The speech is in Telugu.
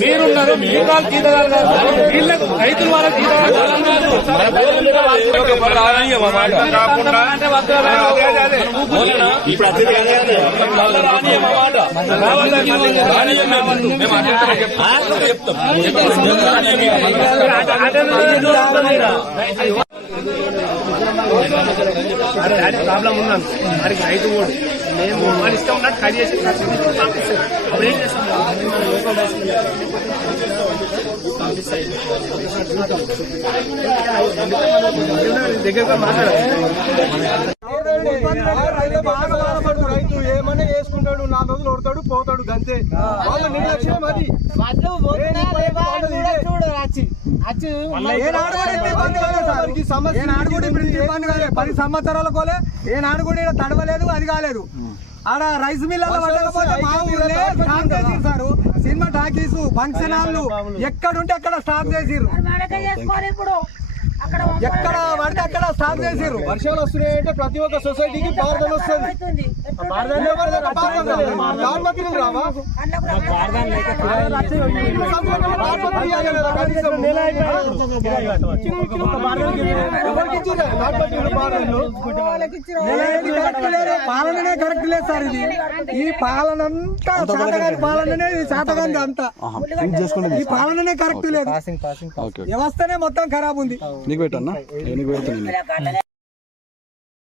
మీరున్నారు మీరు వాళ్ళు వీళ్ళకు రైతుల వాళ్ళకి చెప్తాం. ప్రాబ్లం ఉన్నాను మరి రైతు ఓడు మేము మన ఇష్టం ఉన్నట్టు కట్ చేసి అప్పుడు ఏం చేస్తాం దగ్గరగా మాట్లాడాలి. రైతు బాగా బాధపడుతూ రైతు ఏమన్నా వేసుకుంటాడు నాలుగు రోజులు కొడతాడు పోతాడు గంతే వాళ్ళ నిర్లక్ష్యం అది ఏనాడు సమస్య ఏనాడు కూడా ఇప్పుడు ఇబ్బంది కాలేదు పది సంవత్సరాల కోలే ఏనాడు కూడా ఈడ తడవలేదు అది కాలేదు. ఆడ రైస్ మిల్లలో పడకపోతే మా ఊర్లే స్టార్ట్ చేసిరు సార్. సినిమా టాకీస్ ఫంక్షన్ హాల్లు ఎక్కడుంటే అక్కడ స్టార్ట్ చేసిర్రు. ఎక్కడ పడితే అక్కడ స్టార్ట్ చేసిర్రు. వర్షాలు వస్తున్నాయంటే ప్రతి ఒక్క సొసైటీకి బార్దన్ వస్తుంది పాలననే కరెక్ట్ లేదు సార్ ఇది. ఈ పాలన అంతా శాతగాని పాలననే శాతగాని అంతా. ఈ పాలననే కరెక్ట్ లేదు. వ్యవస్థనే మొత్తం ఖరాబ్ ఉంది నీకు పెట్టన్నా నీకు పెడుతున్నాను